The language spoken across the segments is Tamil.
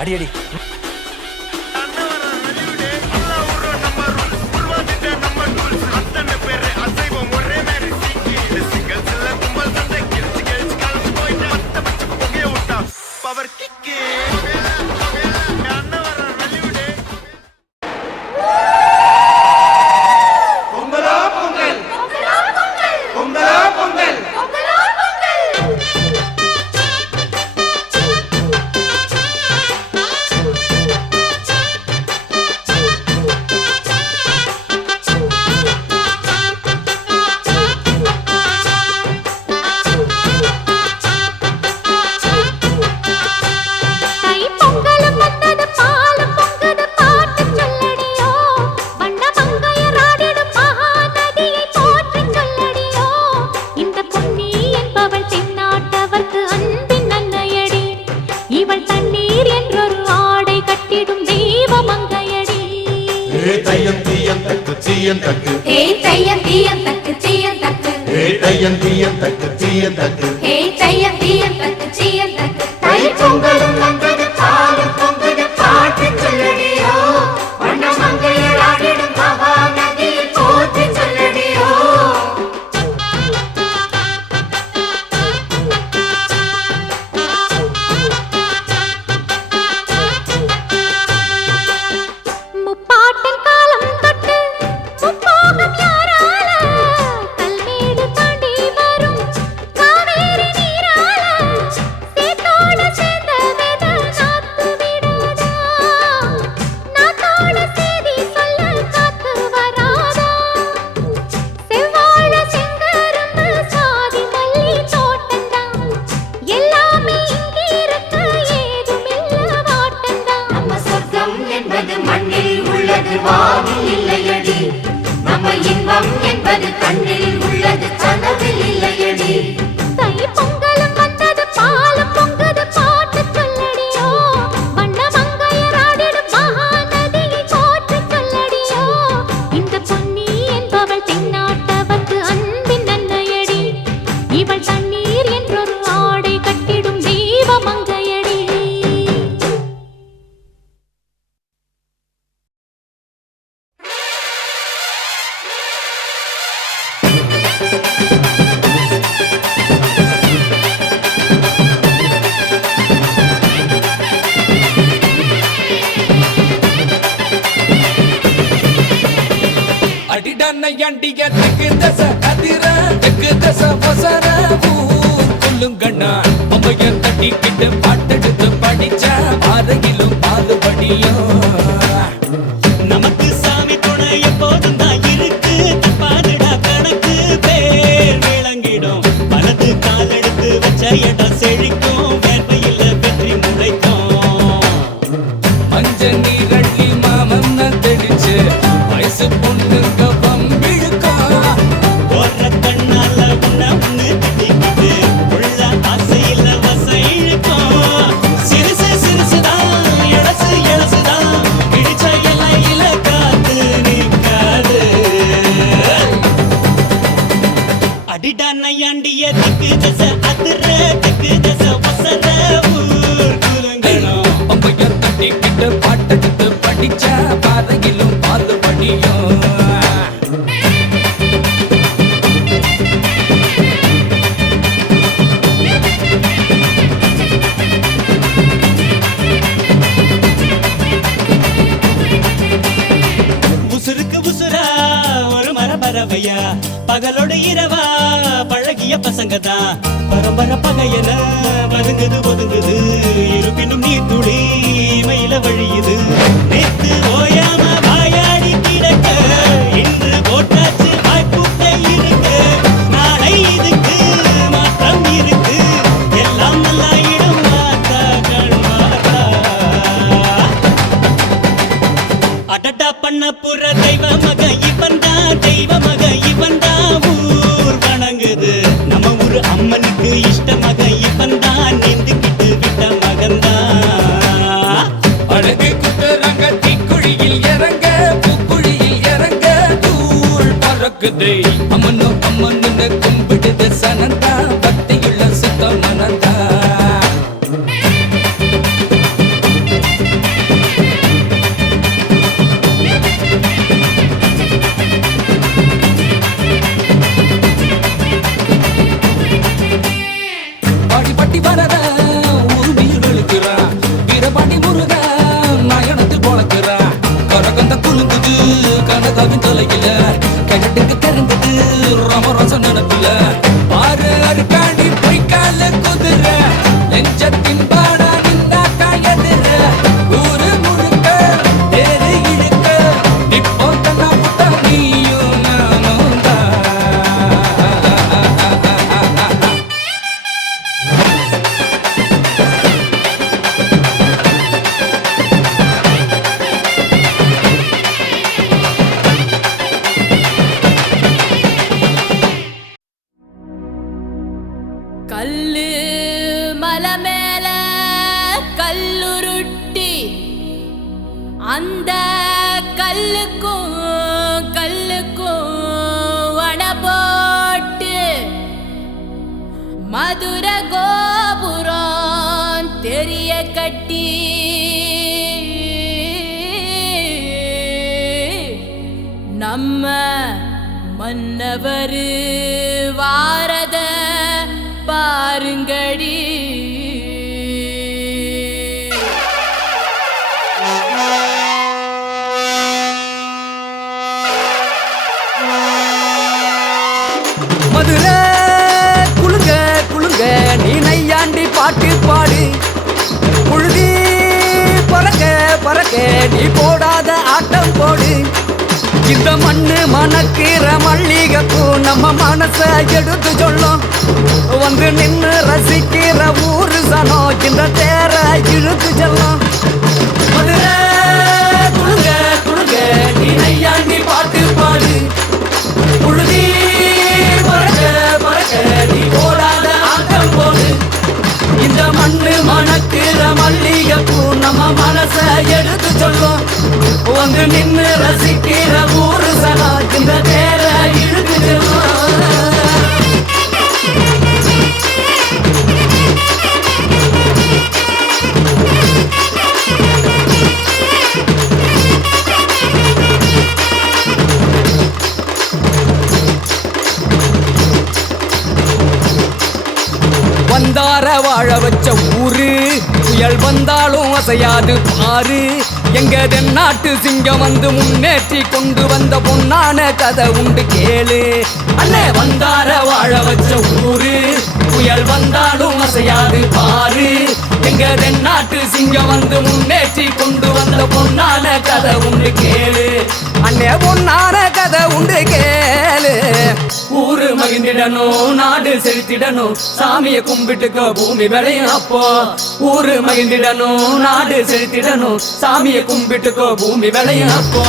அடி அடி. நமக்கு சாமி துணை எப்போதும் தான் இருக்கு. தப்பாதுடா கணக்கு பேர் விளங்கிடும். வலது கால் எடுத்து வச்ச இடம் செழிக்கும். வேர்வையில் வெற்றி முளைக்கும். மஞ்ச நீரள்ளி மாமன் தெளிச்சு வயசு பொண்ணு கவம் விழுக்கும். போற கண்ணால உன்ன ஒண்ணு கட்டிக்கிட்டு உள்ள ஆசையில் வசை இழுக்கும். சிறுசு சிறுசுதான் எழசு எழசுதான் இடிச்ச எல்லையில காத்து நிற்காது. அடிடா நையாண்டிய திக்கு தசை அதிர திக்கு தசை வசர ஊர் குலுங்கணும். பம்பைய தட்டிக்கிட்டு பாட்டெடுத்து படிச்ச பாதையிலும் பால் படியும். உசுருக்கு உசுரா ஒரு மரபரவையா பகலோடு இரவா பழகிய பசங்க தான். பரம்பர பகையன பதுங்குது ஒதுங்குது. இருப்பினும் நீ துளி மயில வழியுது. நேத்து ஓயாம வாயாடி கிடக்க இன்று போட்டாச்சு வாய்ப்புக்க இருக்கு. நாளை இதுக்கு மாற்றம் இருக்கு. எல்லாம் நல்லாயிடும் மாத்தா கண் மாத்தா. அடடா பண்ண புற தெய்வ மக இவன் தான். தெய்வ மக இவன் தான். ஊர் வணங்குது நம்ம ஊரு அம்மனுக்கு இஷ்ட மக இவன் தான். நீந்துக்கிட்டு விட்ட மகன்தான். அழகு குத்துறாங்க தீக்குழியில் இறங்க பூக்குழியில் இறங்க தூள் பறக்குது. அம்மனு அம்மனு கும்பிடுது சனந்தா. பக்தியுள்ள சுத்த மனந்தா. சோலையில கிழட்டுக்கு தெரிந்தது ரமரசம் நினைப்பில பாரு அருக்காணி பொய்க்கால குதிரை நெஞ்சத்தின் பாடா நின்னாக்கா எதிர ஊரு முழுக்க தேரு இழுக்க இப்போ தன்னா புத்தா நீயும் நானும் தான். கல்லு மலை மேல கல்லுருட்டி அந்த கல்லுக்கும் வட போட்டு மதுர கோபுரம் தெரிய கட்டி நம்ம மன்னவரு வாரத பாருங்கடி. மதுரை குளுங்க குளுங்க நீ நையாண்டி பாட்டு பாடு புழுதி பறக்க பறக்க நீ போடாத ஆட்டம் போடு இந்த மண்ணு மணக்கிற மல்லிகைப்பூ நம்ம மனச எடுத்து சொல்லும் வந்து நின்று ரசிக்கிற ஊரு சனம் இந்த தேர இழுத்து செல்லும் மதுரை குளுங்க குளுங்க நீ நையாண்டி பாட்டு பாடு புழுதி பறக்க பறக்க நீ போடாத ஆட்டம் போடு இந்த மண்ணு மணக்கிற மல்லிகைப்பூ நம்ம மனச எடுத்து சொல்லும் வந்து நின்று ரசிக்கிற ஊரு சனா இந்த தேர இழுத்து செல்லும். வந்தார வாழ வச்ச ஊரு புயல் வந்தாலும் அசையாது பாரு எங்க தென்னாட்டு சிங்கம் வந்து முன்னேற்றி கொண்டு வந்த பொன்னான கதை உண்டு கேளு அண்ணே வந்தார வாழ வச்ச ஊரு புயல் வந்தாலும் அசையாது பாரு எங்க தென்னாட்டு சிங்கம் வந்து முன்னேற்றி கொண்டு வந்த பொன்னான கதை உண்டு கேளு அண்ணே பொன்னான கதை உண்டு கேளு. ஊரு மகிழ்ந்திடணும் நாடு செலுத்திடணும் சாமியை கும்பிட்டுக்க பூமி விளையும் அப்போ ஊரு மகிழ்ந்திடணும் நாடு செலுத்திடணும் சாமியை கும்பிட்டுக்கோ பூமி விளையும் அப்போ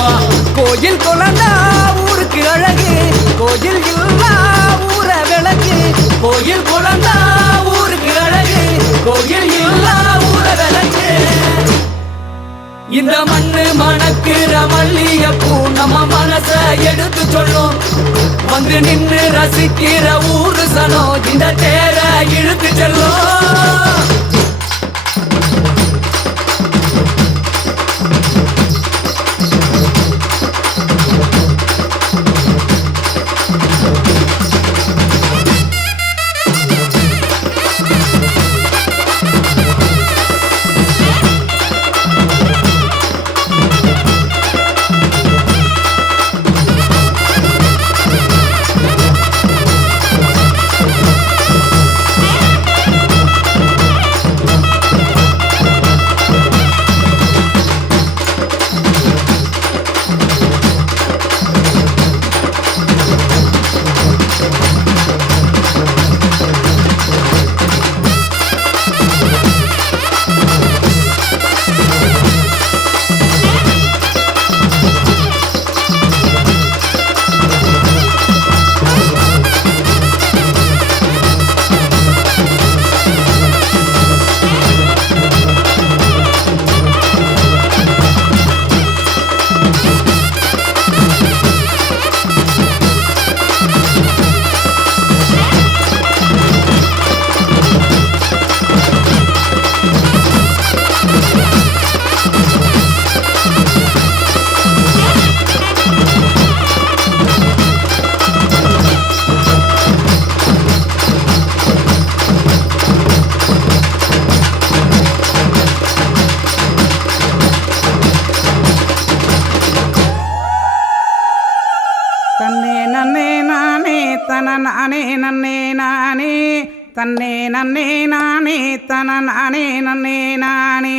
கோயில் குழந்தா ஊருக்கு அழகு கோயில் இல்லா ஊர விளக்கு கோயில் குழந்தா ஊருக்கு அழகு கோயில் இல்லா ஊர விளக்கு இந்த மண்ணு மணக்கிற மல்லிகைப்பூ நம்ம மனச எடுத்து சொல்லும் வந்து நின்று ரசிக்கிற ஊரு சனம் இந்த தேர இழுத்து செல்லும். நன்னே நானே தன்னே நன்னே நானே தன நானே நன்னே நானே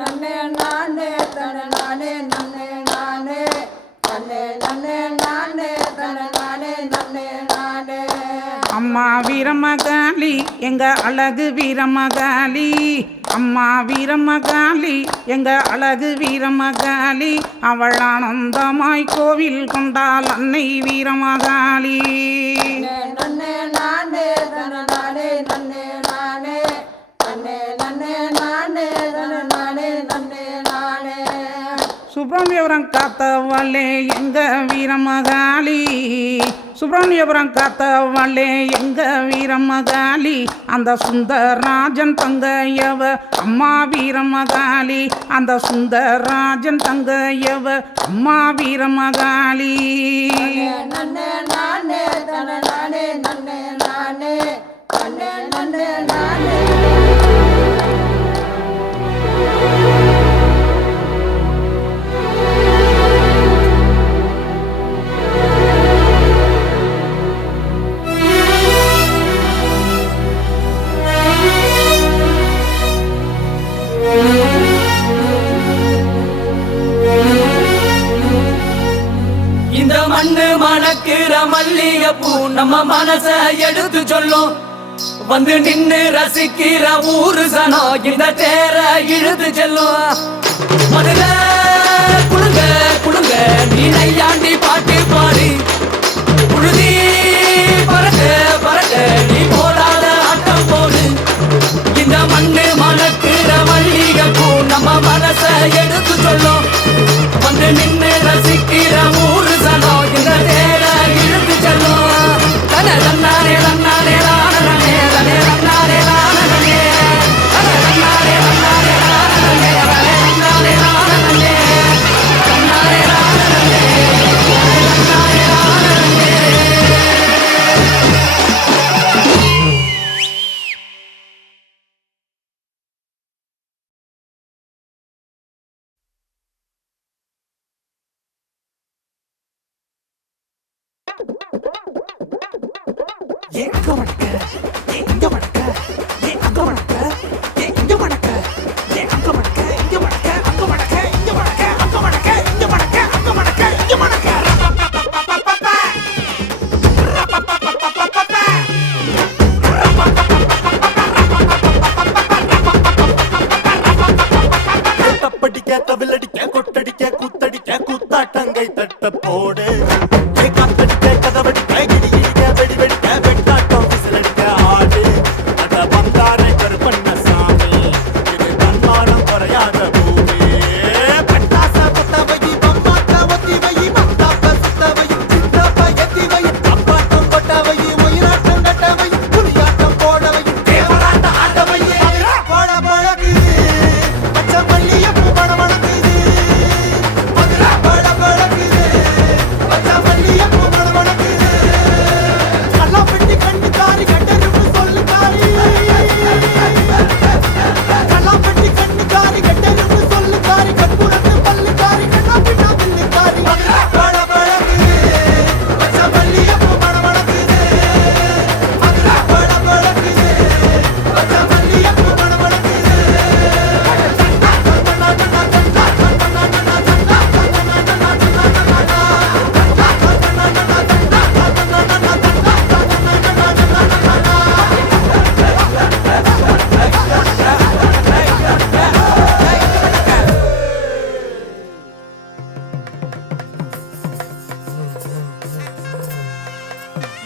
நன்னே நானே தன நானே நன்னே நானே தன்னே நன்னே நானே தன நானே நன்னே நானே. அம்மா வீரமகாளி எங்க அழகு வீரமகாளி, அம்மா வீரமகாளி எங்க அழகு வீரமகாளி, அவள் ஆனந்தமாய் கோவில் கொண்டாள் அன்னை வீரமகாளி. நன்னே நானே தன நானே நன்னே நானே தன்னே நன்னே நானே தன நானே நன்னே நானே. சுப்பிரமணியபுரம் காத்தவளே எங்க வீரமகாளி, சுப்பிரமணியபுரம் காத்தவளே எங்க வீரமகாளி, அந்த சுந்தரராஜன் தங்கையவ அம்மா வீரமகாளி, அந்த சுந்தரராஜன் தங்கையவ அம்மா வீரமகாளி. நன்னே நானே தன நானே நன்னே நானே தன்னே நன்னே நானே. இந்த மண்ணு மணக்கிற மல்லிகைப்பூ நம்ம மனச எடுத்து சொல்லும், வந்து நின்னு ரசிக்கிற ஊரு சனம் இந்த தேர இழுத்து செல்லும். மதுல குழுங்க குழுங்க நீ நையாண்டி பாட்டு பாடு, புழுதி பறக்க பறக்க நீ போடாத ஆட்டம் போடு. இந்த மண்ணு மணக்கிற மல்லிகைப்பூ நம்ம மனச எடுத்து சொல்லும், வந்து நின்னு ரசிக்கிற ஊரு சனம் இந்த தேர இழுத்து செல்லும். தனே தன்னாரே தன்னாரே ராணனே தனே தன்னாரே ராணனே தனே தன்னாரே தன்னாரே ராணனே தனே தன்னாரே ராணனே தன்னாரே ராணனே தன்னாரே ராணனே. தப்படிக்க தவிலடிக்க கொட்டடிக்க குத்தடிக்க குத்தாட்டங்கை தட்ட போடு, காத்தடிக்க கதவடிக்க கிடி கிடிக்க வெடி வெடிக்க வெட்டாட்டம் விசிலடிக்க ஆடு. அத வந்தாரை கருப்பண்ண சாமி, இது தன்மானம் குறையாத பூமி. பட்டாச புத்தவை பம்பாட்ட ஒத்திவை மத்தாப்ப சுத்தவை சித்தப்ப எத்திவை அப்பாட்டம் கொட்டவை உயிராட்டம் கட்டவை புலியாட்டம் போடவை தேவராட்ட ஆட்டவை போட பழகுது பச்சை மல்லியப்பூ பணமணக்குது. மதுரை பட பழகுது பச்சை மல்லியப்பூ பணமணக்குது. கல்லாப்பட்டி கண்ணுக்காரி கட்டெரும்பு சொல்லுக்காரி, கல்லாப்பட்டி கண்ணுக்காரி கட்டெரும்பு சொல்லுக்காரி, கற்பூரத்து பல்லுக்காரி கண்ணா பின்னா பில்லுக்காரி. மதுரை பட பழகுது பச்சை மல்லியப்பூ பணமணக்குது. மதுரை பட பழகுது பச்சை மல்லியப்பூ பணமணக்குது.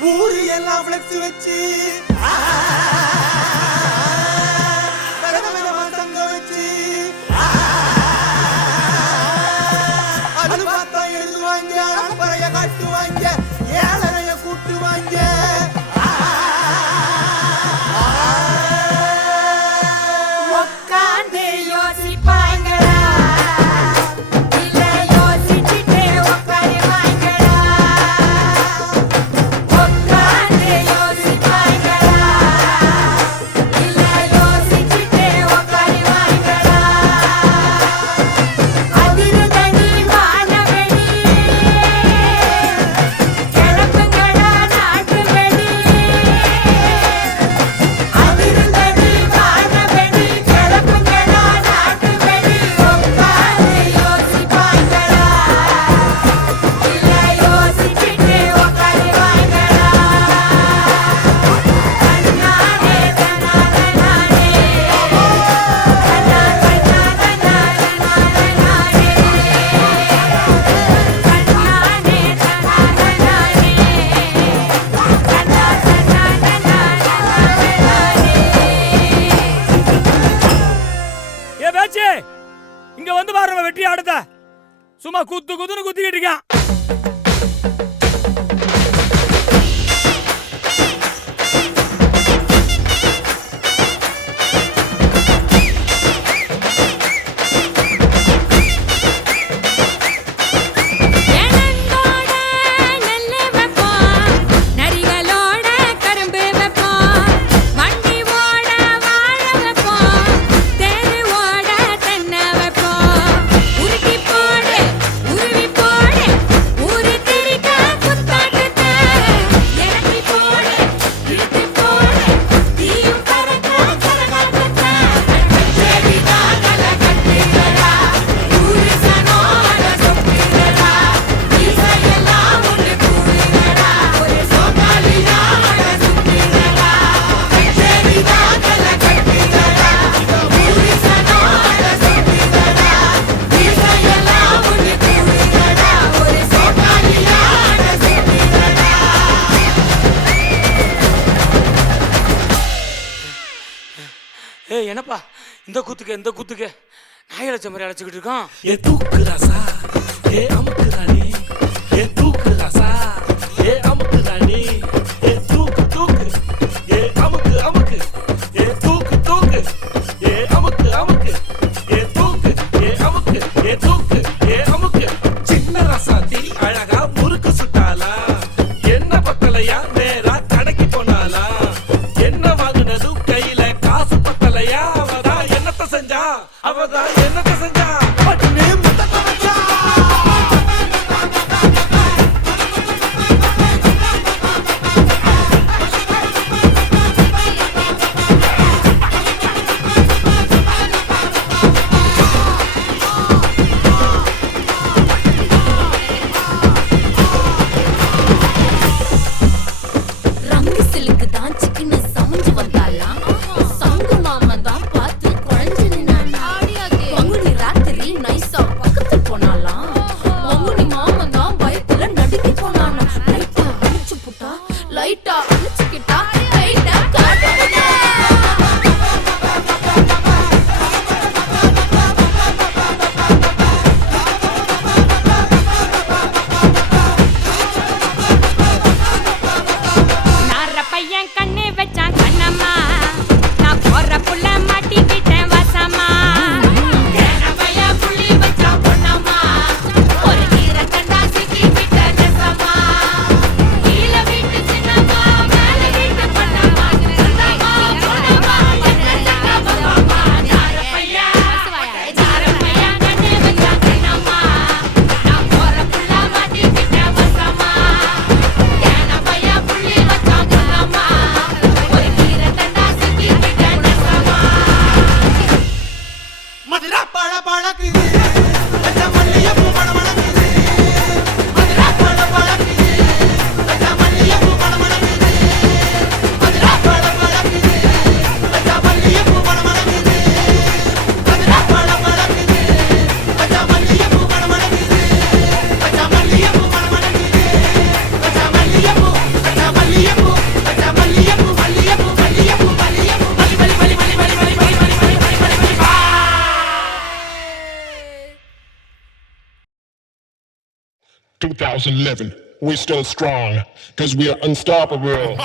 ஊரு எல்லாம் ஃப்ளெக்ஸ் வச்சு விதவிதமா தங்க வச்சு அது பார்த்தா எழுதுவாங்க, பறைய காட்டுவாங்க, ஏழரைய கூட்டுவாங்க. உக்காந்து யோசிப்பாங்களா இல்ல யோசிச்சுட்டே உக்காருவாங்களா? உக்காந்து யோசிப்பாங்களா இங்க வந்து பாரு வெற்றி ஆடுத சும்மா குத்துன்னு குத்திக்கிட்டு இருக்கான். என்னப்பா இந்த கூத்துக்கு நாய் அழைச்ச மாதிரி அழைச்சிக்கிட்டு இருக்கான். ஏ தூக்கு ராசா ஏ அமுக்கு ராணி ஏ தூக்கு ராசா ஏ அமுக்கு ராணி ஏ தூக்கு ஏ அமுக்கு ஏ தூக்கு ஏ அமுக்கு ஏ தூக்கு ஏ அமுக்கு சின்ன ராசாத்தி அழகா முறுக்கு சுட்டாளா என்ன பத்தலையா நேரா கடைக்கு போனாலா என்ன வாங்குனது கையில காசு பத்தலையா அவதான் என்னத்த செஞ்சா பட்டுனே முத்தத்தை வச்சா. ரங்கு சிலுக்கு தான் சிக்கன சமைஞ்சு வந்தாலாம். சங்கு மாமன் தான் பார்த்து குழஞ்சு நின்னானா. பங்குனி ராத்திரி நைசா பக்கத்து போனாலாம். பங்குனி மாமன் தான் பயத்துல நடுக்கி போனானா. லைட்டா அழிச்சு புட்டா லைட்டா அழிச்சுக்கிட்டா லைட்டா காட்டு பையன் கண்ணு வச்சான் கண்ணம்மா. நான் போற புள்ள மாட்டிக்கிட்டேன் வசமா. பையா புள்ளி வச்சா பொண்ணம்மா. ஒரு கீரை கண்டா சிக்கிக்கிட்ட நெசமா. கீழ வீட்டு சின்னம்மா மேல வீட்டு பொண்ணம்மா. சின்னம்மா பொண்ணம்மா என்ன சக்கரம்மா. யார பையா கண்ணு வச்சான் கண்ணம்மா. நான் போற புள்ள மாட்டிக்கிட்டேன் வசமா. பையா புள்ளி வச்சான் கண்ணம்மா. ஒரு கீரை கண்டா சிக்கிக்கிட்ட நெசமா. மதுரா பழக்குது வச்ச மல்லிகைப்பூ மணமணக்குது. மதுரா பழக்குது வச்ச மல்லிகைப்பூ மணமணக்குது. மதுரா பழக்குது வச்ச மல்லிகைப்பூ மணமணக்குது. மதுரா பழக்குது வச்ச மல்லிகைப்பூ மணமணக்குது. வச்ச மல்லிகைப்பூ மணமணக்குது. வச்ச மல்லிகைப்பூ வச்ச மல்லிகைப்பூ வச்ச மல்லிகைப்பூ மல்லிகைப்பூ மல்லிகைப்பூ மல்லிகைப்பூ மல்லி மல்லி மல்லி மல்லி மல்லி மல்லி மல்லி மல்லி மல்லி மல்லி மல்லி மல்லி. 2011, we're still strong, cause we are unstoppable.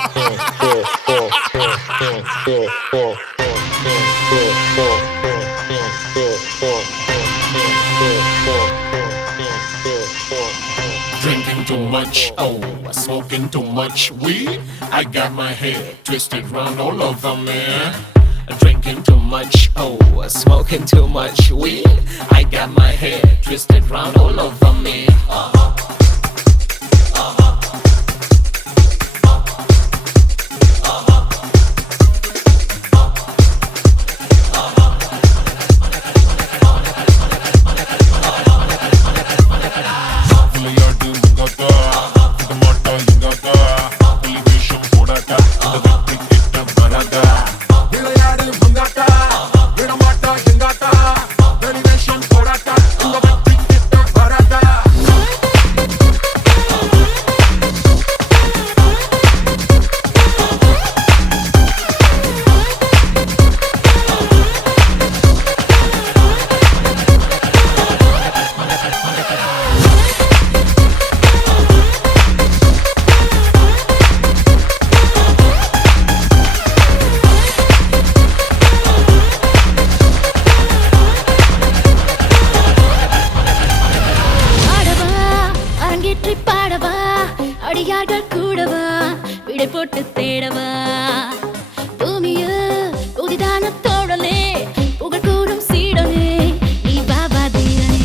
Drinking too much, oh, smoking too much weed. I got my head twisted round all over me. Drinking too much, oh, smoking too much weed. I got my head twisted round all over me. விளையாட்டு முங்கத்தா இந்த மாட்டா எங்காத்தா டெலிவிஷன் போடாட்டா இந்த வெற்றி கிட்ட வராதா. விளையாடு முங்காத்தா விடமாட்டா எங்காத்தா டெலிவிஷன் போடாட்டா இந்த வெற்றி கிட்ட வராதா. போட்டு தேடவா பூமிய புதிதான தோழனே புகழ் கூறும் சீடனே நீ Baba தீரனே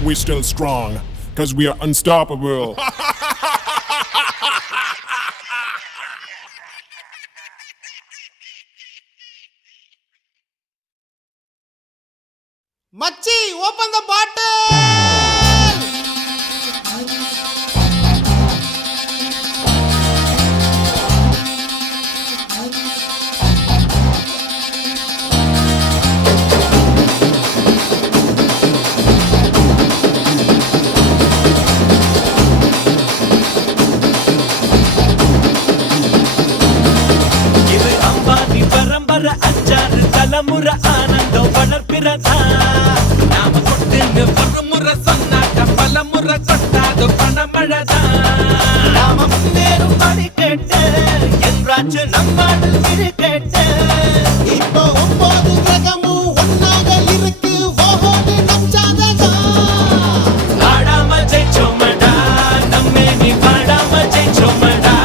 We're still strong, because we are unstoppable. Machi, open the bottle! மழதான் நாம கொட்டுன்னு ஒரு முறை சொன்னாக்க பல முறை கொட்டாது பணமழதான் நாம முன்னேறும் படி கேட்டு என்றாச்சு நம்மாடல் இரு கேட்டு இப்போ 9 கிரகமும் ஒன்னாக இருக்கு ஓஹோடு நம் ஜாதகம் ஆடாம ஜெயிச்சோமடா நம்மே நீ பாடாம ஜெயிச்சோமடா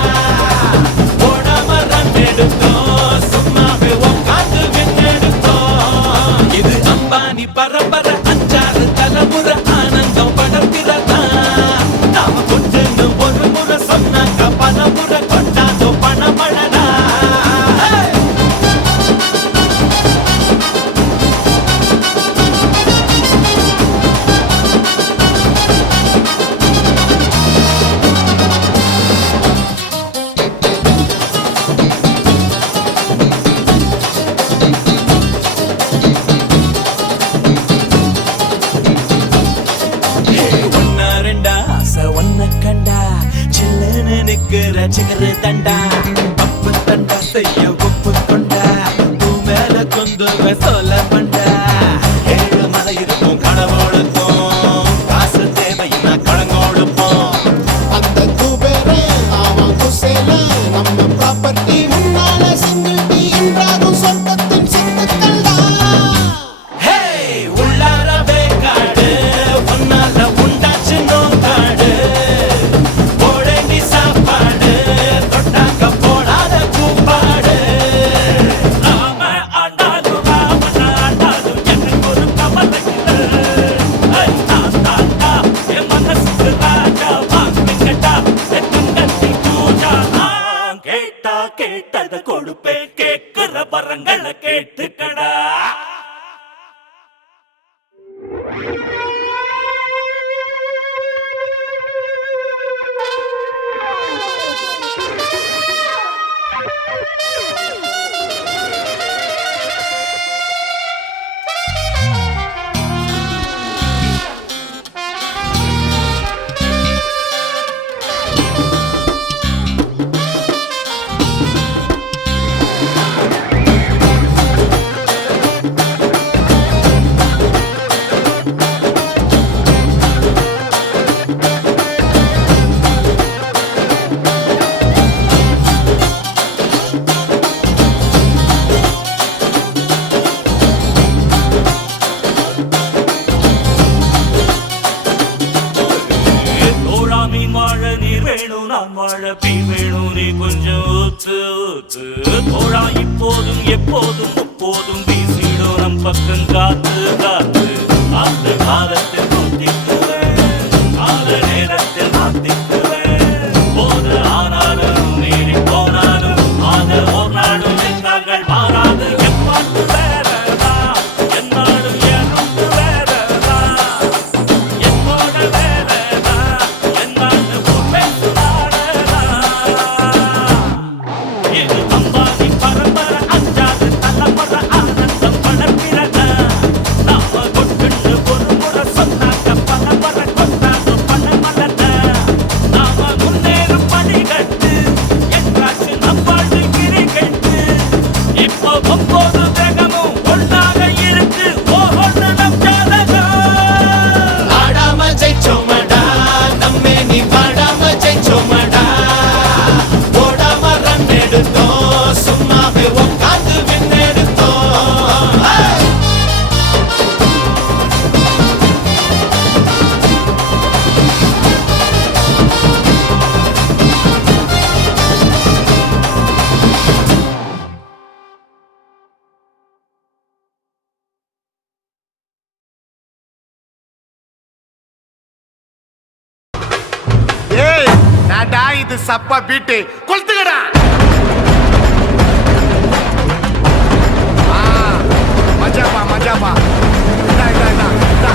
போடாம ரன் எடுத்தோம் சும்மாவே உட்காந்து விண்ணெடுத்தோம் இது அம்பானி பரம்பரை 5 தலைமுறை ஆனந்தம் படத்திரதான் நாம கொட்டுன்னு ஒரு முறை சொன்னாங்க பல முறை கொண்டாதோ பணமழடா ஒன்னா ரெண்டா ஆசை ஒன்ன கண்டா சில்லுன்னு நிக்கிற சிகரு தண்டா பப்பு தண்டா செய்ய உப்பு கொண்டா பூ மேல கொந்து சொல்ல பண்டா 7 மலை இருக்கும் கடவுளுக்கும் காசு தேவைன்னா கடங்கோடுப்போம் அந்த குபேரே அவன் குசேல நம்ம ப்ராப்பர்ட்டி முன்னால சிங்கிள்டி என்றாகும் சொந்தத்தின் சித்துக்கள் தான் ஹே உள்ளாரவே காடு ஒன்னால உண்டாச்சு நோக்காடு போடேண்டி சாப்பாடு தொட்டாக்க போடாத கூப்பாடு நாம ஆண்டாலும் ராமன் ஆண்டாலும் எனக்கு ஒரு கவலை தாத்தா என் மனசுக்கு ராஜா வாங்கிட்டா எத்தங்கத்தி பூஜா கேட்டா கேட்டத கொடுப்பேன் கேட்கிற வரங்களை கேட்டுக்கடா தோழா மீன் வாழ நீர் வேணும் நான் வாழ பீ வேணும் நீ கொஞ்சம் ஊத்து ஊத்து தோழா இப்போதும் எப்போதும் முப்போதும் வீசிடும் நம் பக்கம் காத்து காத்து காத்து காலத்தில் குத்திக்குவேன் கால நேரத்தில் மாத்திக்குவேன் போது ஆனாலும் மீறி போனாலும் ஆத ஒரு நாடும் எங்கள் மாறாது எப்பாட்டு வேறதா என்னாலும் எறும்பு வேறதா என்னோட வேறதா என்னான்னு பேசுவாடதா இது அம்பானி பரம்பரை 5 தலைமுறை ஆனந்தம் படப்பிறதா நாம கொட்டுன்னு ஒரு முறை சொன்னாக்க பல முறை கொண்டாது பணமழதா நாம முன்னேறும் படிகட்டு என்றாச்சு நம்பாடு கிரிக்கெட்டு இப்போ 9 கிரகமும் ஒன்னாக இருக்கு ஓஹோன்னு நம் ஜாதகம் ஆடாம ஜெயிச்சோமடா நம்மே நீ பாடாம ஜெயிச்சோமடா போடாம ரன் எடுத்தோம் சும்மாவே உட்காந்து விண்ணெடுத்தோம் ஏய் நாடா இது சப்பா பீட்டு கொளுத்துக்கடா மஜாபா மஜாபா இதா இதா இதா இதா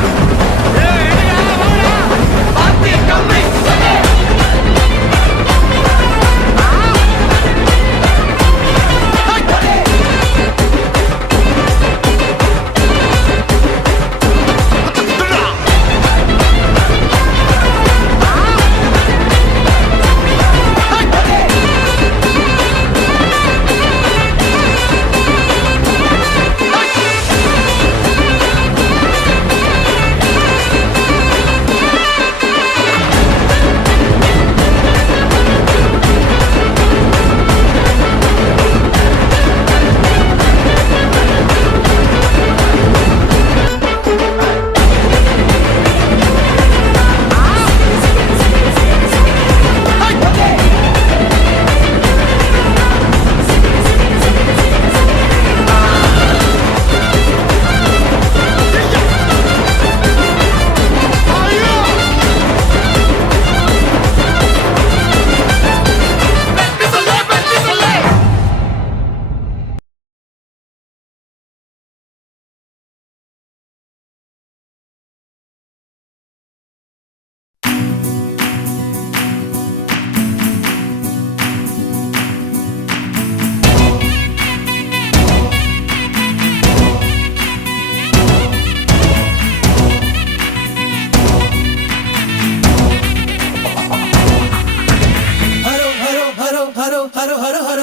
ஏய் எடியா வாடா பாத்தி கம்மி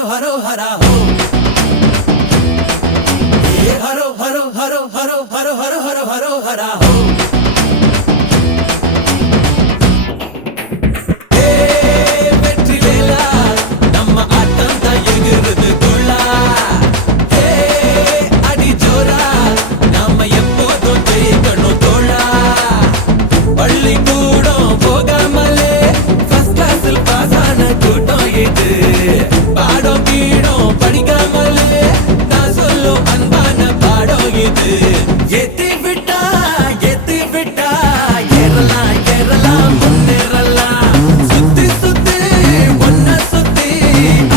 haro hara ho. Hey haro haro haro haro haro haro haro haro hara ho. Hey vetri vela namma aatam da egurudhu thulla. Hey adi jora namma eppodum jeikanu thola. பள்ளி கூடம் போகாமலே ஃபர்ஸ்ட் கிளாஸில் பாஸ் ஆன கூட்டம் இது. பாடம் கீடம் படிக்காமலே நான் சொல்லும் அன்பான பாடம் இது. ஏத்தி விட்டா ஏறலாம் ஏறலாம் முன்னேறலாம். சுத்தி சுத்தி ஒன்ன சுத்தி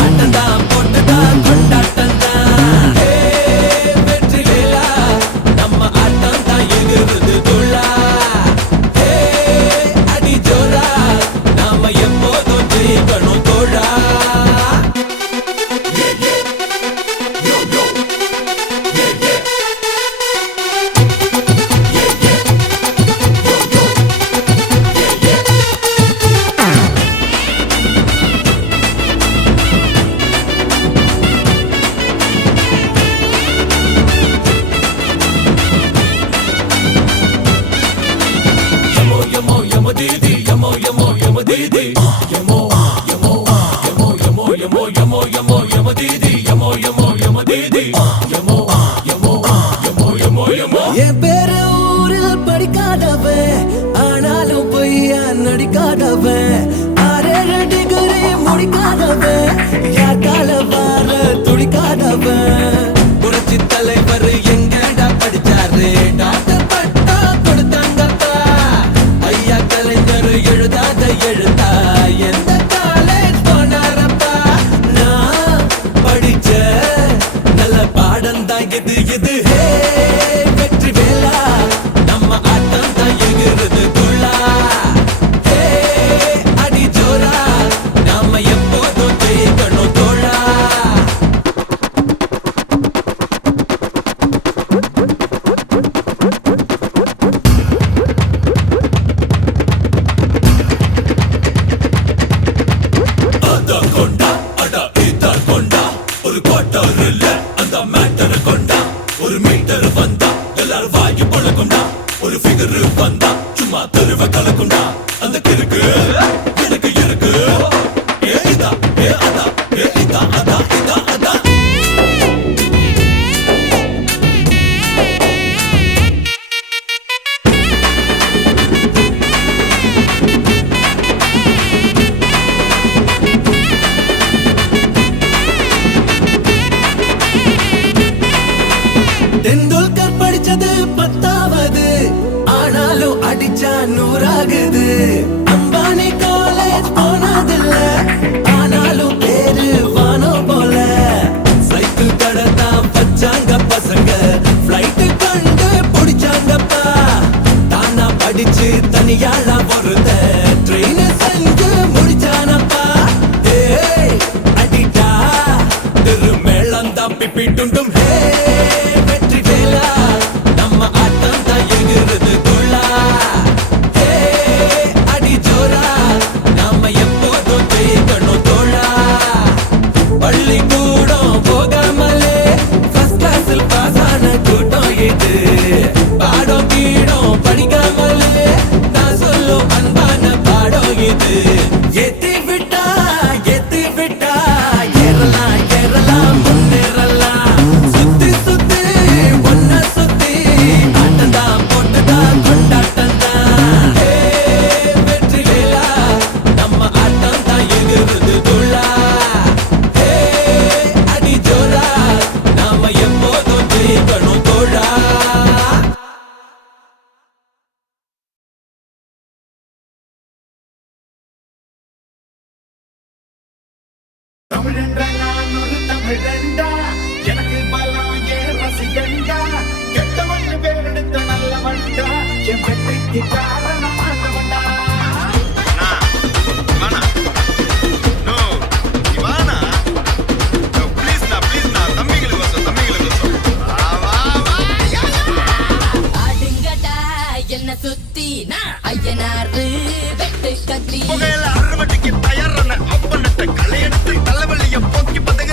ஆட்டந்தான் போட்டுதான் கொண்டாட்டந்தான். வெற்றி வேலா நம்ம ஆட்டம் தான் எகுருது துள்ளா. அடி ஜோரா நாம எப்போதும் ஜெயிக்கணும் தோழா. Yamo didi, yamo didi, yamo didi, yamo didi, yamo. என் பேர ஊரில் படிக்காதவன், ஆனாலும் பொய்யா நடிக்காதவன். 6 டிகிரி முடிக்காதவன், யார் கால வார துடிக்காதவன். புரட்சி தலைவர் எங்கடா படிச்சாரு, டாக்டர் பட்டா கொடுத்தாங்கப்பா. ஐயா கலைஞர் எழுதாத எழுத்தா எந்த காலேஜ் போனாரப்பா. நான் படிச்ச நல்ல பாடம் தான் இது இது. வெற்றி வேலா நம்ம ஆட்டம் தான் எகுருது துள்ளா. அடி ஜோரா நாம எப்போதும் ஜெயிக்கணும் தோழா. அத கொண்டா அட இத கொண்டா ஒரு குவார்டர் இல்ல அந்த மேட்டர் கொண்டா. ஒரு மீட்டர் வந்தா எல்லாரும் வாங்கி பழகுண்டா. ஒரு ஃபிகர் வந்தா சும்மா தெருவ கலக்குண்டா. அந்த கிறுக்கு எனக்கு இருக்கு. ஏ இதா ஏ அதா ஏ இதா அதா இதா அதா. தெண்டுல்கர் படிச்சது 10வது, ஆனாலும் அடிச்சா 100 அம்பானி காலேஜ் போனதில்ல, ஆனாலும் பேரு வானம் போல. சைக்கிள் கடை தான் வச்சாங்க பசங்க, ஃப்ளைட்டு கண்டு பிடிச்சாங்கப்பா. தானா படிச்சு தனியாளா பொறுத்த ட்ரெயின் செஞ்சு முடிச்சானப்பா. அடிட்டா திரு மேளம் தான் பிப்பிட்டும். வெற்றி வேலா நம்ம ஆட்டம் தான் எகுருது துள்ளா. அடி ஜோரா நாம எப்போதும் ஜெயிக்கணும் தோழா. பள்ளி கூடம் போகாமலே ஃபர்ஸ்ட் கிளாஸில் பாஸ் ஆன கூட்டம் இது. பாடம் கீடம் படிக்காமலே நான் சொல்லும் அன்பான பாடம் இது. ஏத்தி விட்டா ஏறலாம் ஏறலாம் முன்னேறலாம். சுத்தி சுத்தி ஒன்ன சுத்தி ஆட்டந்தான் போட்டுதான் கொண்டாட்டந்தான். வெற்றி வேலா நம்ம ஆட்டம் தான் எகுருது துள்ளா. அடி ஜோரா நாம எப்போதும் ஜெயிக்கணும் தோழா. தமிழென்ற நான் ஒரு தமிழண்டா, எனக்கு பலம் ஏன் ரசிகண்டா. கெட்டவன் பேரெடுத்த நல்லவன்டா, என் வெற்றிக்கு காரணம் ஆண்டவன்டா. ஆடுங்கடா என்ன சுத்தி நான் ஐயனாரு வெட்டு கத்தி. புகையில அறுவடைக்கு தயாரான அப்பனத்தை களையெடுத்து தலைவலிய போக்கி பதக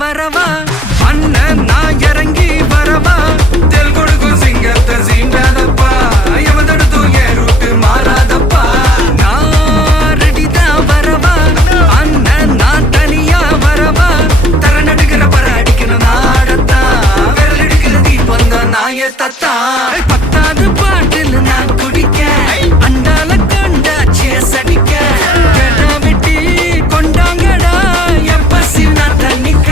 வரவா அண்ணன் நான் இறங்கி வரவா தெல் கொடுக்கும் சிங்கத்தை சீண்டாதப்பா எவதடுத்து ஏறுட்டு மாறாதப்பா நான் ரெடிதான் வரவா அண்ணன் நான் தனியா வரவா தர நடுக்கிற பர அடிக்கணும் நாடத்தான் விரல் எடுக்கிற தீபம் தான் நாய தத்தா பத்தாவது பாட்டில் நான் குடிக்க அண்டால கண்டா சேஸ் அடிக்க கேட்டா வெட்டி கொண்டாங்கடா என் பசி நான் தண்ணிக்க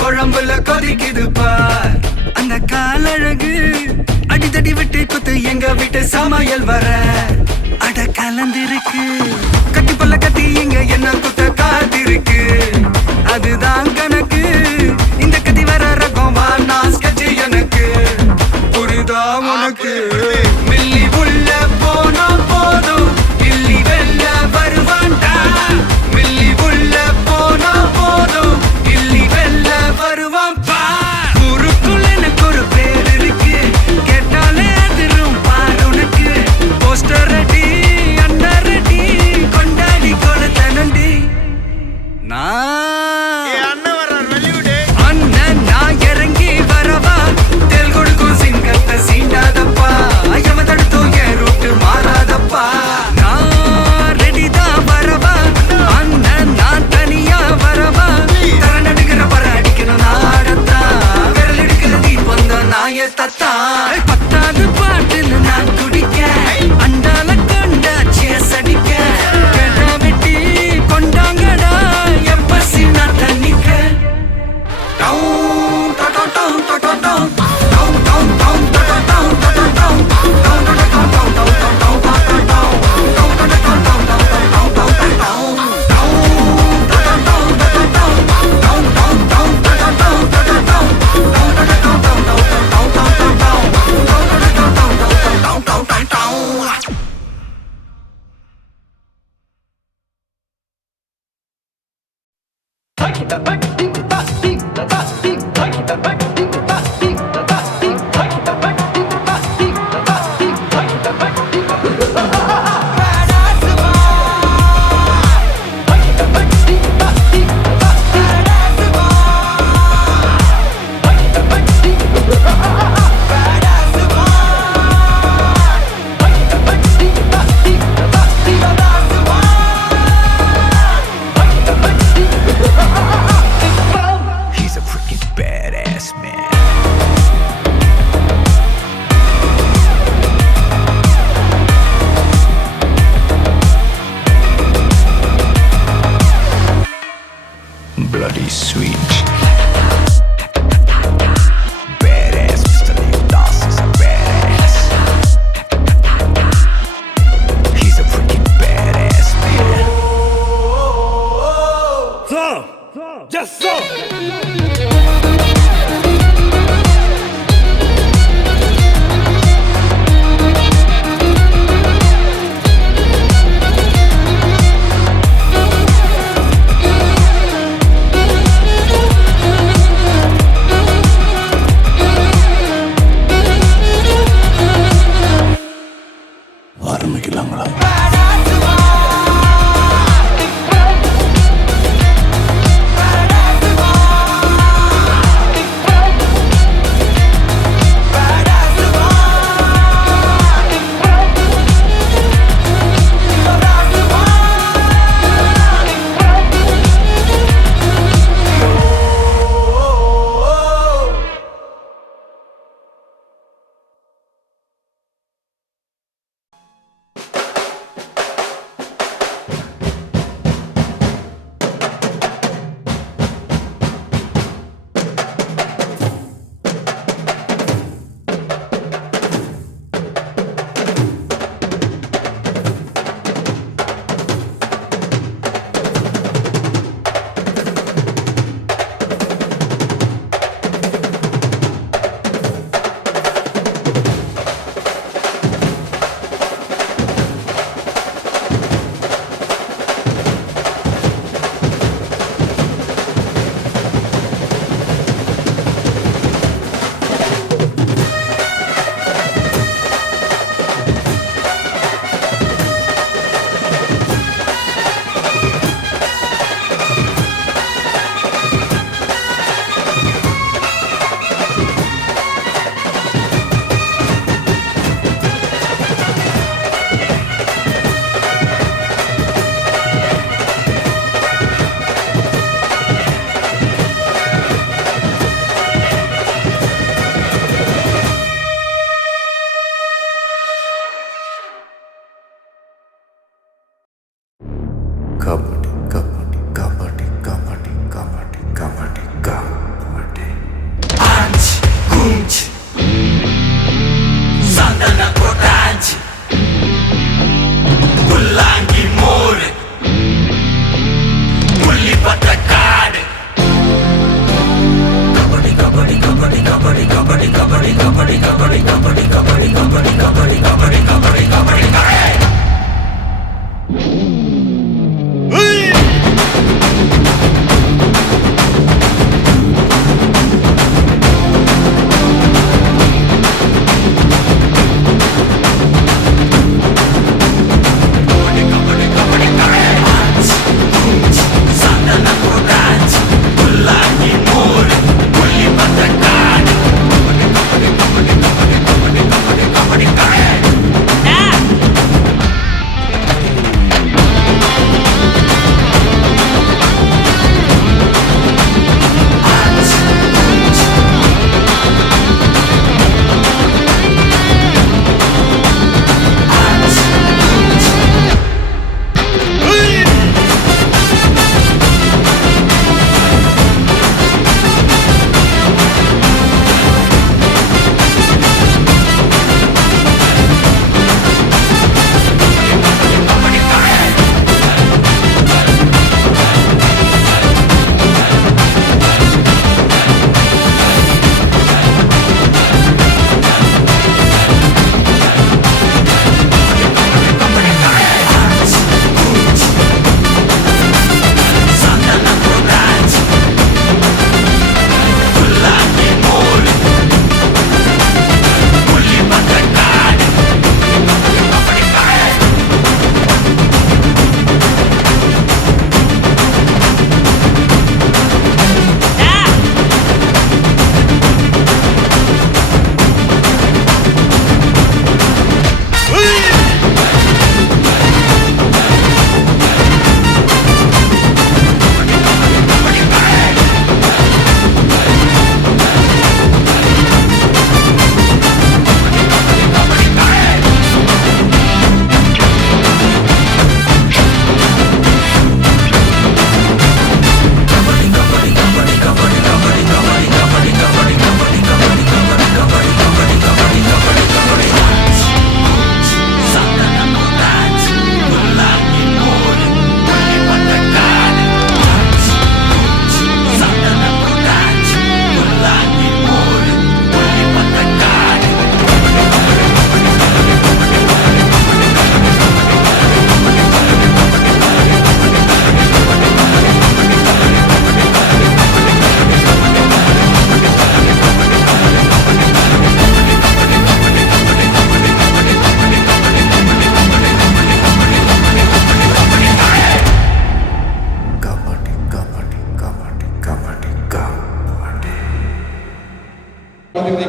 குழம்புல கொதிக்குது பார் அந்த காலழகு அடித்தடி விட்டு குத்து எங்க வீட்டு சமையல் வர அட கலந்திருக்கு கட்டி பல்ல கத்தி இங்க என்ன குத்த காத்திருக்கு அதுதான் கணக்கு இந்த கத்தி வர ரகம் வா நான் ஸ்கெட்ச் எனக்கு புரிதா உனக்கு மில்லி உள்ள போனா போதும் இல்லி வெல்ல வருவான்டா மில்லி உள்ள போனா போதும் இல்லி வெல்ல வருவான் பார் ஊருக்குள்ள எனக்கு ஒரு பேர் இருக்கு கேட்டாலே அதிரும் பார் உனக்கு போஸ்டர் ரெடி அண்டர் ரெடி கொண்டாடி கொளுத்தனண்டி அண்ணன் நான் இறங்கி வரவா தெல் கொடுக்கும் சிங்கத்தை சீண்டாதப்பா எவன் தடுத்தும் என் ரூட்டு மாறாதப்பா நான் ரெடிதான் வரவா அண்ணன் நான் தனியா வரவா தர நடுக்கிற பர அடிக்கணும் நாடத்தா விரல் எடுக்கிற தீபம் தான் நாய தத்தா பத்தாவது பாட்டில் நான் குடிக்க அண்டால கண்டா சேஸ் அடிக்க கேட்டா வெட்டி கொண்டாங்கடா என் பசி நான் தண்ணிக்க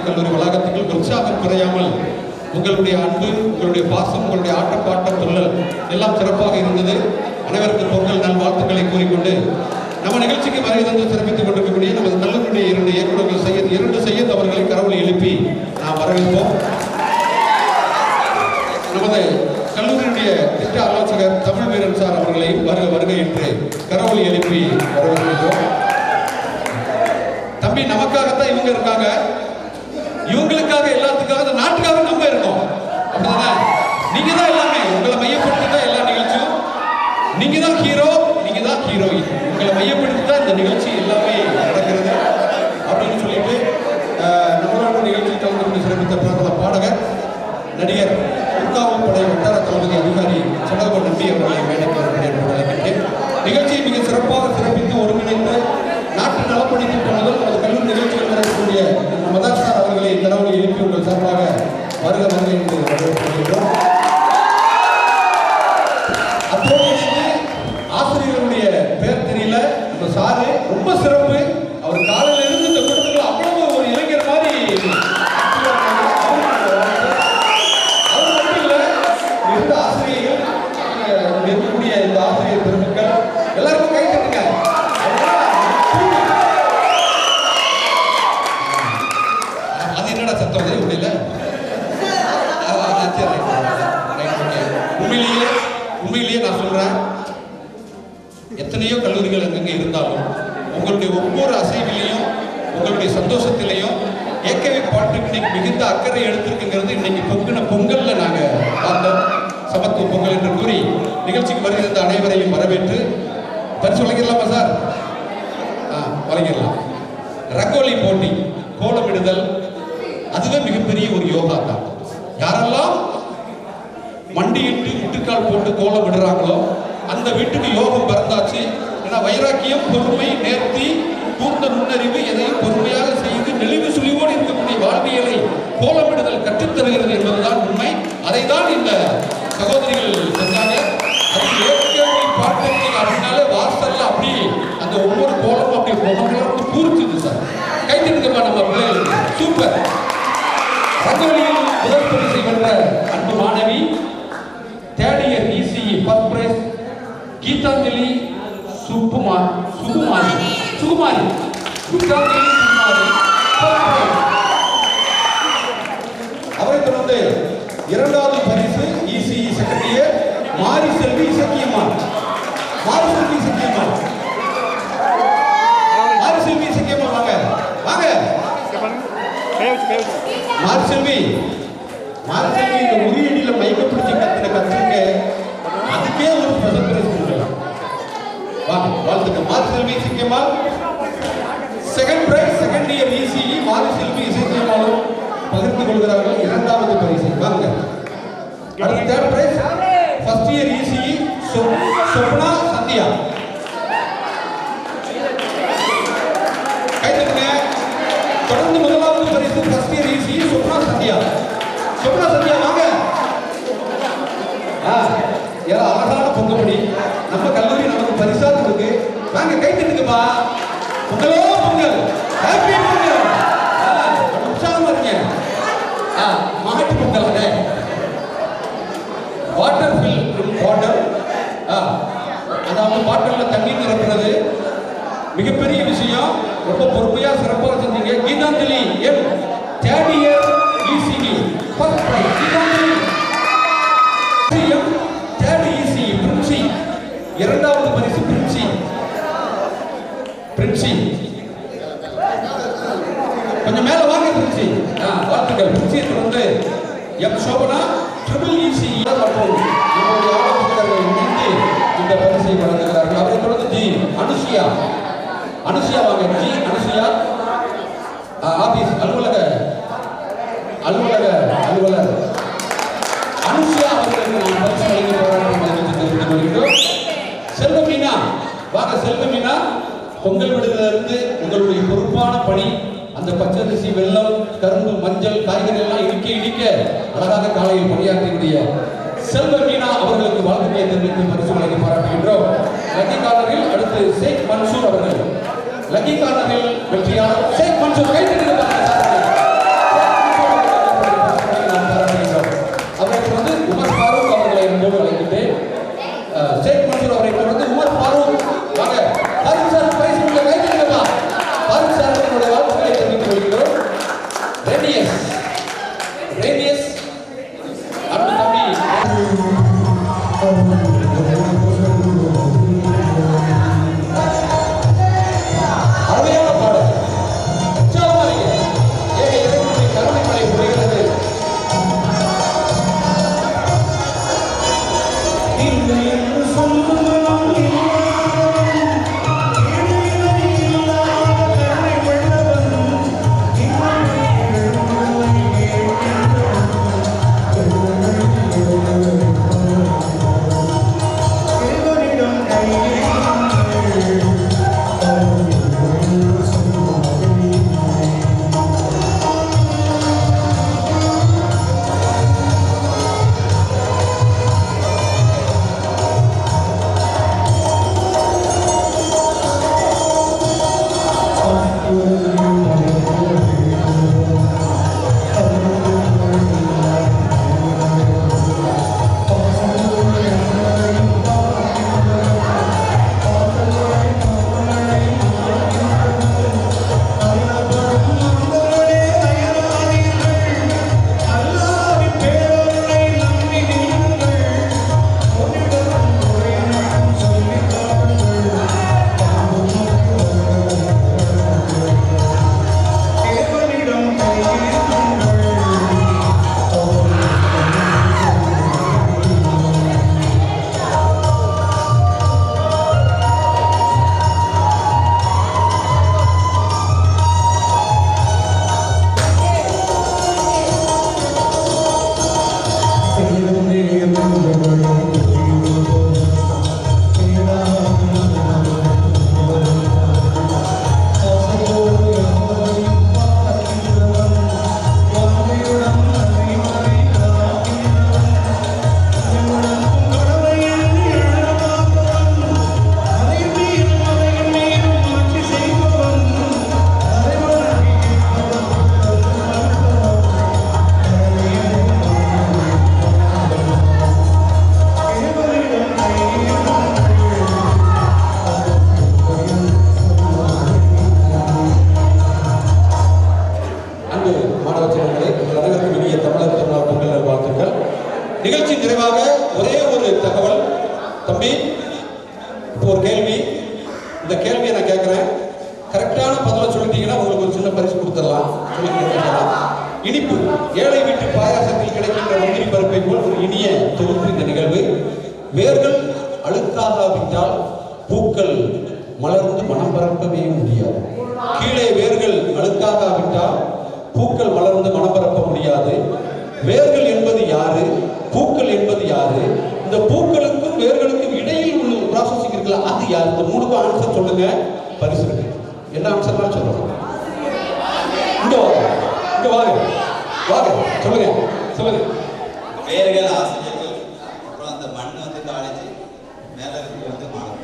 கல்லூரி வளாகத்துக்கு உற்சாகம் குறையாமல் உங்களுடைய அன்பு, உங்களுடைய பாசம், உங்களுடைய ஆட்டப்பாட்ட துள்ளல் எல்லாம் சிறப்பாக இருந்தது. அனைவருக்கும் பொங்கல் நல்வாழ்த்துக்களை கூறிக்கொண்டு நம்ம நிகழ்ச்சிக்கு வருகை தந்து சிறப்பித்துக் கொண்டிருக்கக்கூடிய நமது கல்லூரியுடைய 2 இயக்குநர்கள் இரண்டு செய்யத் அவர்களை கரவொலி எழுப்பி நாம் வரவேற்போம். நமது கல்லூரியுடைய திட்ட ஆலோசகர் தமிழ் வீரன் சார் அவர்களை வருகை என்று கரவொலி எழுப்பி வரவேற்கிறோம். தம்பி, நமக்காகத்தான் இவங்க இருக்காங்க, இவங்களுக்காக எல்லாத்துக்காக நாட்டுக்காக நம்ம இருக்கோம். அப்படிதானே? நீங்க தான் எல்லாமே, உங்களை மையப்படுத்தி தான் எல்லா நிகழ்ச்சியும். நீங்க தான் ஹீரோ, நீங்க தான் ஹீரோயின். உங்களை மையப்படுத்தி தான் இந்த நிகழ்ச்சி எல்லாமே நடக்கிறது அப்படின்னு சொல்லிட்டு நம்மளோட நிகழ்ச்சி கலந்து கொண்டு சிறப்பித்த பிரபல பாடகர் நடிகர் உட்காவும் படை வட்டார தளபதி அதிகாரி செலவு நம்பி அவர்களை மேடைக்கு அழைக்கின்றேன். நிகழ்ச்சியை மிக சிறப்பாக சிறப்பித்து ஒருங்கிணைந்து நாட்டு நலப்பணி திட்டம் முதல் நமது கல்லூரி நிகழ்ச்சிகள் நடக்கக்கூடிய மதர்சார் அவர்களை தரவுகளை எழுப்பி உங்கள் சார்பாக வருக என்று வரவேற்கிறோம். அப்போது ஆசிரியர்களுடைய பேர் தெரியல, இந்த சாரு ரொம்ப சிறப்பு. அவர் காலையில இருந்து இந்த கூட்டத்தில் அவ்வளவு ஒரு இளைஞர் மாதிரி அவர் மட்டும் இல்லை, இருந்த ஆசிரியர்கள் இருக்கக்கூடிய இந்த ஆசிரியர் பெருமக்கள் எல்லாருக்கும் கை தட்டுங்க. அது என்னடா சத்தம் உண்மையில? உண்மையிலேயே நான் சொல்றேன், எத்தனையோ கல்லூரிகள் அங்கங்க இருந்தாலும் உங்களுடைய ஒவ்வொரு அசைவிலையும் உங்களுடைய சந்தோஷத்திலையும் ஏகேவி பாலிடெக்னிக் மிகுந்த அக்கறை எடுத்திருக்குங்கிறது இன்னைக்கு பொங்கல்ல நாங்க பார்த்தோம். சமத்துவ பொங்கல் என்று கூறி நிகழ்ச்சிக்கு வருகிற அனைவரையும் வரவேற்று பரிசு வழங்கிடலாமா சார்? வழங்கிடலாம். ரங்கோலி போட்டி, கோலமிடுதல், அதுவே மிகப்பெரிய ஒரு யோகா தான். யாரெல்லாம் மண்டியிட்டு முட்டுக்கால் போட்டு கோலம் விடுறாங்களோ அந்த வீட்டுக்கு யோகம் பிறந்தாச்சு. ஏன்னா வைராக்கியம், பொறுமை, நேர்த்தி, கூர்ந்த நுண்ணறிவு, எதையும் பொறுமையாக செய்து நெளிவு சுழிவோடு இருக்கக்கூடிய வாழ்வியலை கோலமிடுதல் கற்றுத்தருகிறது என்பதுதான் உண்மை. அதைதான் இந்த சகோதரிகள் செஞ்சாங்க. அது ஏற்கனவே பாட்டு அப்படின்னாலே வாசல்ல அப்படி அந்த ஒவ்வொரு கோலமும் அப்படி முகங்களும் பூரிச்சுது சார். கைத்தெடுக்கப்பா நம்ம பிள்ளைகள் சூப்பர். ரங்கவலியில் முதல் பரிசை வென்ற அன்பு மாணவி third year ECE first prize Geethanjali Sukumari அவரை தொடர்ந்து இரண்டாவது பரிசு இசிஇ செகண்ட் இயர் மாரி செல்வி இசக்கியம்மாள். மாரி செல்வி இசக்கியம்மாள் வாங்க வாங்க. மாரி செல்வி இந்த உரியடியில மைக்க பிடிச்சி கத்துருங்க. அதுக்கே ஒரு ஸ்பெஷல் பிரைஸ் கொடுக்கலாம். வாங்க வாழ்த்துக்கள். Mari Selvi Isakkiammal second prize second year ECE Mari Selvi இசக்கியம்மாளும் பகிர்ந்து கொள்கிறார்கள் இரண்டாவது பரிசு. வாங்க. அடுத்த third prize first year ECE Swapna Sandhiya. கைத்தட்டுங்க. தொடர்ந்து முதலாவது பரிசு first year ECE Swapna Sandhiya வாங்க. ஏதோ அழகான பொங்கப்படி நம்ம கல்லூரி நமக்கு பரிசா இருக்கு. வாங்க கைத்தட்டுங்கப்பா. பொங்கலோ பொங்கல், ஹாப்பி பொங்கல். உற்சாகமா இருக்கீங்க. மாட்டு பொங்கல் வாட்டர் ஃபில் வாட்டர், அதாவது வாட்டர்ல தண்ணீர் நிரப்புறது மிகப்பெரிய விஷயம். ரொம்ப பொறுமையா சிறப்பாக செஞ்சீங்க. Geethanjali M third year ECE first prize. Geethanjali M third ECE Princy இரண்டாவது பரிசு பிரின்சி கொஞ்சம் மேல வாங்க பிரின்சி. வாழ்த்துக்கள். பிரின்சியை தொடர்ந்து எம் சோபனா ட்ரிபிள் இசிஇ மற்றும் நம்முடைய ஆலோசகர்கள் இணைந்து இந்த பரிசை வழங்குகிறார்கள். அவரை தொடர்ந்து ஜி அனுசியா வாங்க. ஜி அனுசியா ஆபீஸ் அலுவலர் அனுசியா அவர்களுக்கு நாம் பரிசு வழங்கி போராட்டம் தெரிந்து கொள்கிறோம். செல்வமீனா வாங்க. செல்வமீனா பொங்கல் விடுதலிருந்து உங்களுடைய பொறுப்பான பணி அந்த பச்சரிசி, வெல்லம், கரும்பு, மஞ்சள், காய்கறி எல்லாம் இடிக்க அழகாக காலையில் பணியாற்றக்கூடிய செல்வமீனா அவர்களுக்கு வாழ்த்துக்களை தெரிவித்து பரிசு வழங்கி பாராட்டுகின்றோம். லக்கி கார்னரில் அடுத்து ஷேக் மன்சூர் அவர்கள். லக்கி கார்னரில் வெற்றியாளர் ஷேக் மன்சூர். கைத்தட்டுங்க. அவரை தொடர்ந்து உமர் ஃபாரூக் அவர்களை என்போடு அழைக்கின்றேன். ஷேக் மன்சூர் அவரை தொடர்ந்து உமர் ஃபாரூக் வாங்க. ஃபாரூக் சார் பிரைஸ் உள்ள கைத்தட்டுங்கப்பா. ஃபாரூக் சார் அவர்களுடைய வாழ்த்துக்களை தெரிவித்துக் கொள்கிறோம். ரேடியஸ் அடுத்த தம்பி அருமையான பாடல். உற்சாகமா தம்பி, இப்போ ஒரு கேள்வி. இந்த கேள்வியை நான் கேட்குறேன். கரெக்டான பதிலை சொல்லிட்டீங்கன்னா உங்களுக்கு ஒரு சின்ன பரிசு கொடுத்துடலாம். இனிப்பு ஏழை வீட்டு பாயாசத்தில் கிடைக்கின்ற முந்திரி பருப்பை போல் ஒரு இனிய தொகுப்பு இந்த நிகழ்வு. வேர்கள் அழுக்காகாவிட்டால் பூக்கள் மலர்ந்து மனம் பரப்பவே முடியாது. கீழே வேர்கள் அழுக்காகாவிட்டால் பூக்கள் மலர்ந்து மனம் பரப்ப முடியாது. வேர்கள் என்பது யாரு, பூக்கள் என்பது யாரு, இந்த பூக்களுக்கும் வேர்களுக்கும் இடையில் உள்ள ஒரு ப்ராசஸிங் இருக்குல்ல, அது யார்? இந்த மூணுக்கும் ஆன்சர் சொல்லுங்க, பரிசு இருக்கு. என்ன ஆன்சர் தான் சொல்லுங்க. இங்க வாங்க, இங்க வாங்க, வாங்க, சொல்லுங்க, சொல்லுங்க. வேர்கள் ஆசிரியர்கள், அப்புறம் அந்த மண் வந்து காலேஜ் மேல இருக்கு வந்து மாணவர்.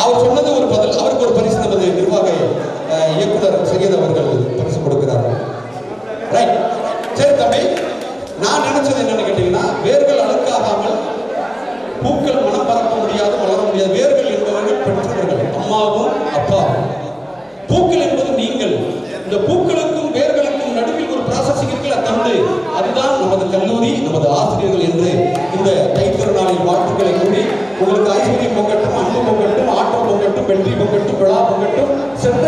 அவர் சொன்னது ஒரு பதில். அவருக்கு ஒரு பரிசு நமது நிர்வாக இயக்குனர் சையத் அவர்கள் பரிசு கொடுக்கிறார்கள். ரைட். சரி தம்பி, நான் நினைச்சது என்னன்னு கேட்டீங்கன்னா, வேர்கள் அழுக்காகாமல் பூக்கள் மனம் பரப்ப முடியாது, வளர முடியாது. வேர்கள் என்பவர்கள் பெற்றவர்கள், அம்மாவும் அப்பாவும். பூக்கள் என்பது நீங்கள். இந்த பூக்களுக்கும் வேர்களுக்கும் நடுவில் ஒரு ப்ராசஸிங் இருக்குல்ல, தந்து, அதுதான் நமது கல்லூரி, நமது ஆசிரியர்கள் என்று இந்த தைத்திருநாளில் வாழ்த்துக்களை கூறி உங்களுக்கு ஐஸ்வர்யம் பொங்கட்டும், அன்பு பொங்கட்டும், ஆட்டம் பொங்கட்டும், வெற்றி பொங்கட்டும், விழா பொங்கட்டும், சென்ற